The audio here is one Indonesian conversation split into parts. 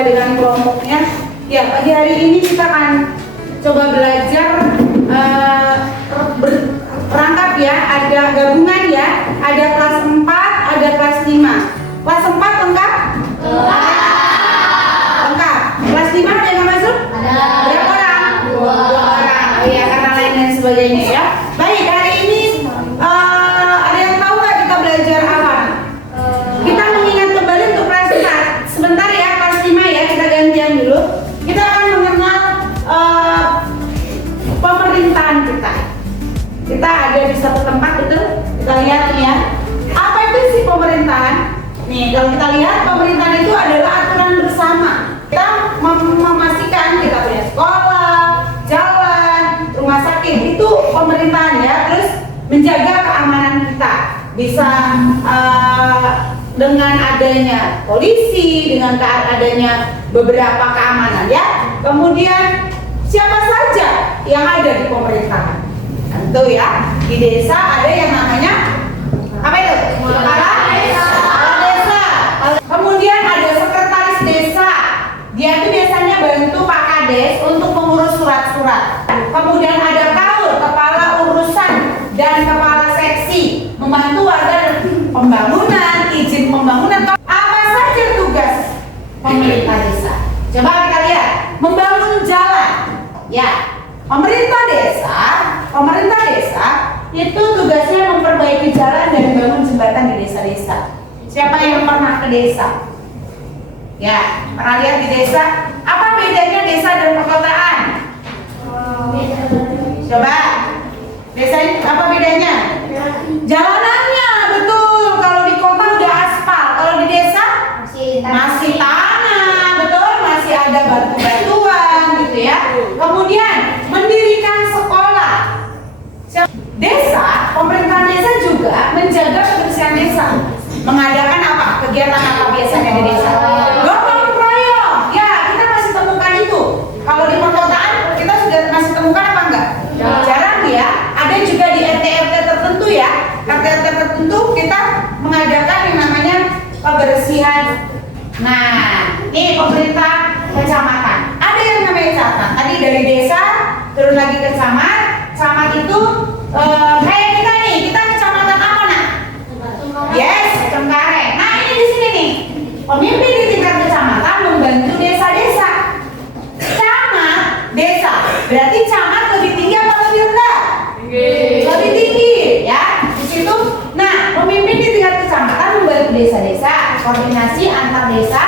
sesuai dengan kelompoknya. Ya, pagi hari ini kita akan coba belajar perangkap ya, ada gabungan ya, ada kelas 4, ada kelas 5. Kelas 4 lengkap? Lengkap. Kelas 5 ada yang masuk? Ada. Berapa orang? 2 orang. Oh iya, karena lain dan sebagainya ya. Baik, hari ini ada yang tahu nggak kita belajar apa? Kita mengingat kembali untuk kelas 4. Sebentar ya, kelas 5 ya, kita gantian dulu. Kita akan mengenal pemerintahan kita. Kita ada di satu tempat, betul? Kita lihat nih ya. Apa itu sih pemerintahan? Nih, kalau kita lihat pemerintahan itu adalah aturan bersama. Kita memastikan kita punya sekolah, jalan, rumah sakit, itu pemerintahan ya. Terus menjaga keamanan kita. Bisa dengan adanya polisi, dengan adanya beberapa keamanan ya. Kemudian siapa saja yang ada di pemerintahan? Tentu ya, di desa ada yang namanya apa itu? Kepala desa. Kemudian ada sekretaris desa. Dia itu biasanya bantu Pak Kades untuk mengurus surat-surat. Kemudian ada kaur, kepala urusan dan kepala seksi, membantu warga pembangunan, izin pembangunan. Apa saja tugas pemerintah desa? Coba kita lihat, membangun jalan. Ya, pemerintah desa itu tugasnya memperbaiki jalan dan membangun jembatan di desa-desa. Siapa yang pernah ke desa? Ya, pernah lihat di desa? Apa bedanya desa dan perkotaan? Coba, desa ini apa bedanya? Jalanannya, betul. Kalau di kota udah aspal, kalau di desa masih tanah, betul. Masih ada batu-batuan, gitu ya. Kemudian mendirikan sekolah. Desa, pemerintahan desa juga menjaga kebersihan desa. Mengadakan apa? Kegiatan apa biasanya di desa? Gotong royong. Ya, kita masih temukan itu. Kalau di perkotaan kita sudah masih temukan apa enggak? Jarang ya. Ada juga di RT-RT tertentu ya. RT-RT tertentu kita mengadakan yang namanya kebersihan. Nah, ini pemerintah kecamatan. Ada yang namanya camat. Tadi dari desa turun lagi ke camat. Camat itu kayak kita nih, kita kecamatan apa nak? Yes, Cengkareng. Nah ini di sini nih, pemimpin di tingkat kecamatan membantu desa-desa. Camat desa, berarti camat lebih tinggi apa lebih rendah? Lebih tinggi, ya. Di situ, nah pemimpin di tingkat kecamatan membantu desa-desa, koordinasi antar desa,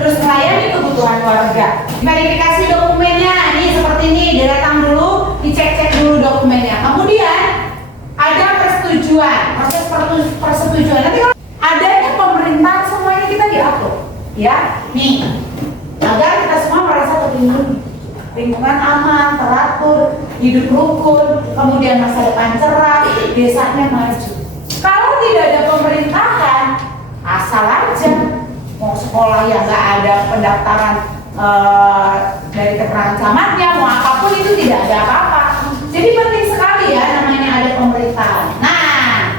terus melayani kebutuhan warga. Verifikasi dokumennya, ini seperti ini, datang dulu, dicek-cek dulu dokumennya. Kemudian ada persetujuan, proses persetujuan. Nanti kalau adanya pemerintahan semuanya kita diatur, ya. Nih, agar kita semua merasa terlindungi, lingkungan aman, teratur, hidup rukun, kemudian masa depan cerah, desanya maju. Kalau tidak ada pemerintahan, asal aja. Mau sekolah yang nggak ada pendaftaran dari keterangan camatnya, mau apapun itu tidak ada apa-apa. Jadi penting sekali ya namanya ada pemerintahan. Nah,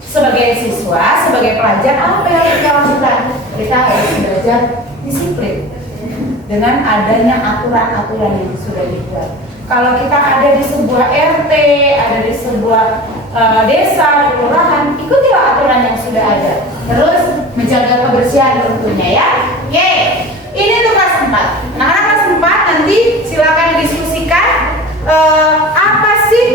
sebagai siswa, sebagai pelajar, apa yang harus kita lakukan? Kita harus belajar disiplin dengan adanya aturan-aturan yang sudah dibuat. Kalau kita ada di sebuah RT, ada di sebuah desa, kelurahan, ikutilah aturan yang sudah ada. Terus menjaga kebersihan tentunya ya. Ini tuh kelas 4. Anak-anak kelas 4 nanti silakan diskusikan apa sih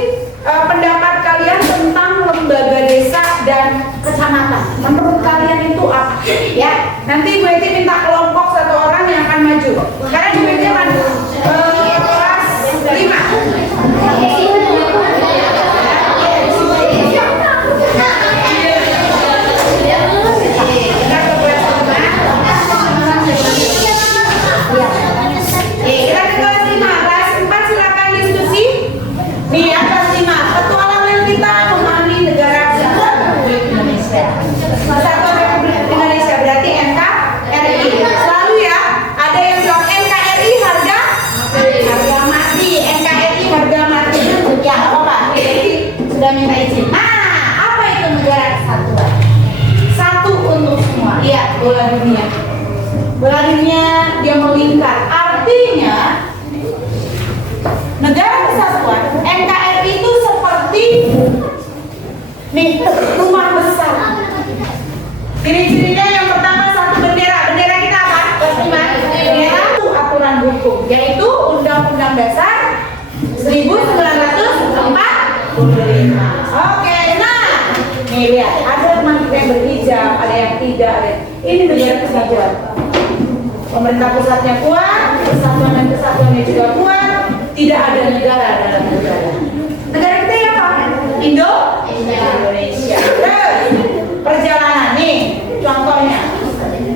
pendapat kalian tentang lembaga desa dan kecamatan. Menurut kalian itu apa? Ya. Nanti Bu Eti minta kelompok satu orang yang akan maju. Karena Bu Eti akan kelas 5. Sudah minta izin. Nah, apa itu negara kesatuan? Satu untuk semua. Iya, bola dunia. berlarinya dia melingkar. Artinya negara kesatuan NKRI itu seperti nih rumah besar. Ciri-cirinya yang pertama satu bendera. Bendera kita apa? Bendera itu aturan hukum, yaitu Undang-Undang Dasar 1945. Oke, nah nih lihat, ada teman kita yang berhijab, ada yang tidak, ada. Ini negara kesatuan. Pemerintah pusatnya kuat, persatuan dan kesatuannya juga kuat. Tidak ada negara dalam negara. Negara kita ya apa? Indonesia. Terus perjalanan nih, contohnya,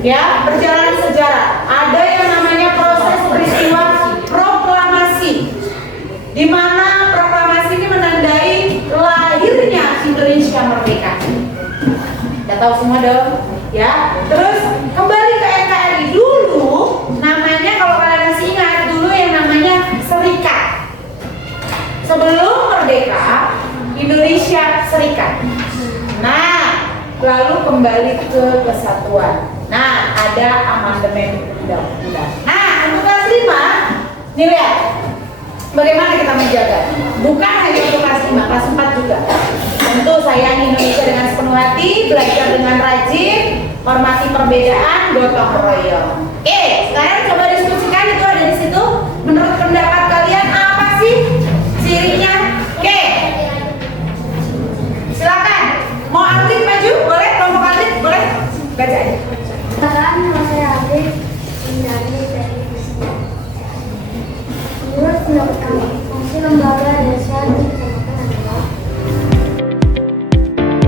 ya perjalanan sejarah. Ada yang namanya proses peristiwa proklamasi, di mana proklamasi ini menandai lahirnya Indonesia merdeka. Kita tahu semua dong, ya. Terus kembali ke NKRI dulu, namanya kalau kalian masih ingat dulu yang namanya Serikat. Sebelum merdeka, Indonesia Serikat. Nah, lalu kembali ke kesatuan. Nah, ada amandemen undang-undang. Nah, untuk kelas 5, nih lihat. Bagaimana kita menjaga? Bukan hanya untuk kelas 5, kelas 4 juga. Tentu sayangi Indonesia dengan sepenuh hati, belajar dengan rajin, hormati perbedaan, gotong royong. Oke, sekarang coba diskusikan itu ada di situ. Menurut pendapat kalian apa sih cirinya? Oke, silakan. Mau atlet maju? Boleh? Kelompok atlet? Boleh? Baca aja. Sekarang nama saya Adit, dari visinya. Menurut pendapat kami, fungsi lembaga dasar di kecamatan adalah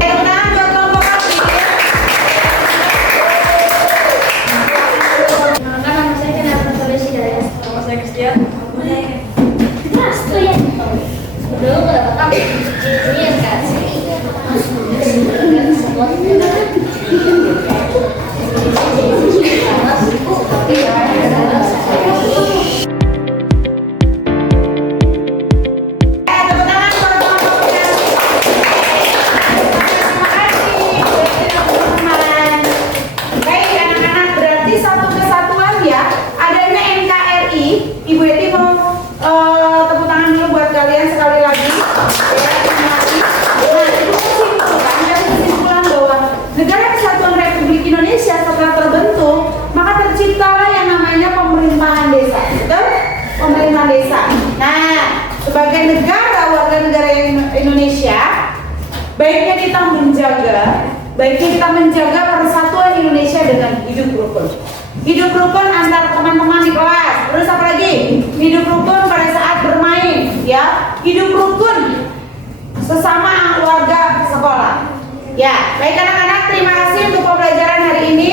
Tangan buat kelompok atlet. nama saya Kenapa Solesi Dayas. Nama saya Christian. Mas, tuh ya. Dulu pendapat kami, ini yang kasih. Sebagai negara, warga negara Indonesia, baiknya kita menjaga persatuan Indonesia dengan hidup rukun. Hidup rukun antar teman-teman di kelas. Terus apa lagi? Hidup rukun pada saat bermain, ya. Hidup rukun sesama warga sekolah. Ya, baik anak-anak, terima kasih untuk pembelajaran hari ini.